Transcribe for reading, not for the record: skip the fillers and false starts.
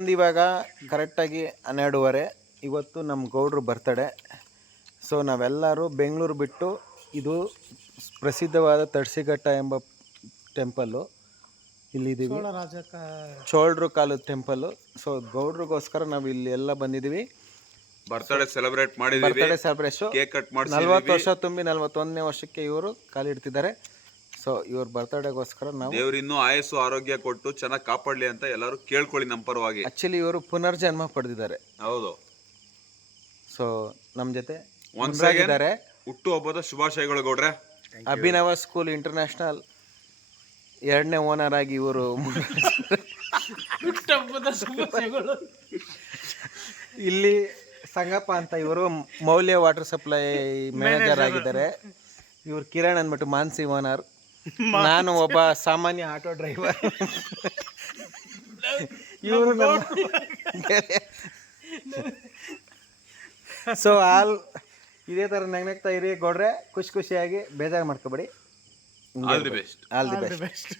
ಇವಾಗ ಕರೆಕ್ಟಾಗಿ 12:30. ಇವತ್ತು ನಮ್ಮ ಗೌಡ್ರು ಬರ್ತಡೆ. ಸೊ ನಾವೆಲ್ಲರೂ ಬೆಂಗಳೂರು ಬಿಟ್ಟು, ಇದು ಪ್ರಸಿದ್ಧವಾದ ತರ್ಸಿಘಟ್ಟ ಎಂಬ ಟೆಂಪಲ್ಲು, ಇಲ್ಲಿದ್ದೀವಿ. ಚೋಳರು ಕಾಲದ ಟೆಂಪಲ್ಲು. ಸೊ ಗೌಡ್ರಿಗೋಸ್ಕರ ನಾವು ಇಲ್ಲಿ ಎಲ್ಲ ಬಂದಿದ್ದೀವಿ. ಬರ್ತಡೇ ಸೆಲೆಬ್ರೇಟ್ ಮಾಡಿದ್ದೀವಿ. Birthday celebration. ಕೇಕ್ ಕಟ್ ಮಾಡಿ 40 ವರ್ಷ ತುಂಬಿ 41ನೇ ವರ್ಷಕ್ಕೆ ಇವರು ಕಾಲಿಡ್ತಿದ್ದಾರೆ. ಸೊ ಇವ್ರ ಬರ್ತಡೇಗೋಸ್ಕರ ನಾವು ದೇವ್ರಿನ್ನೂ ಆಯಸ್ಸು ಆರೋಗ್ಯ ಕೊಟ್ಟು ಚೆನ್ನಾಗಿ ಕಾಪಾಡಲಿ ಅಂತ ಎಲ್ಲರೂ ಕೇಳ್ಕೊಳ್ಳಿ ನಮ್ಮ ಪರವಾಗಿ. ಆಕ್ಚುಲಿ ಇವರು ಪುನರ್ಜನ್ಮ ಪಡೆದಿದ್ದಾರೆ. ಹೌದು. ಸೊ ನಮ್ಮ ಜೊತೆ ಒಂದ್ಸಾಗಿದ್ದಾರೆ. ಹುಟ್ಟು ಹಬ್ಬದ ಶುಭಾಶಯಗಳು ಗೌಡ್ರೆ. ಅಭಿನವ ಸ್ಕೂಲ್ ಇಂಟರ್ನ್ಯಾಷನಲ್ 2ನೇ ಓನರ್ ಆಗಿ ಇವರು ಇಲ್ಲಿ ಸಂಗಪ್ಪ ಅಂತ ಇವರು ಮೌಲ್ಯ ವಾಟರ್ ಸಪ್ಲೈ ಮ್ಯಾನೇಜರ್ ಆಗಿದ್ದಾರೆ. ಇವರು ಕಿರಣ್ ಅಂದ್ಬಿಟ್ಟು ಮಾನ್ಸಿ ಓನರ್. ನಾನು ಒಬ್ಬ ಸಾಮಾನ್ಯ ಆಟೋ ಡ್ರೈವರ್. ಇವರು ಸೊ ಇದೇ ಥರ ನಗ್ನಗ್ತಾ ಇರಿ ಗೌಡ್ರೆ. ಖುಷಿಯಾಗಿ ಬೇಜಾರು ಮಾಡ್ಕೋಬೇಡಿ. All the best. All the best.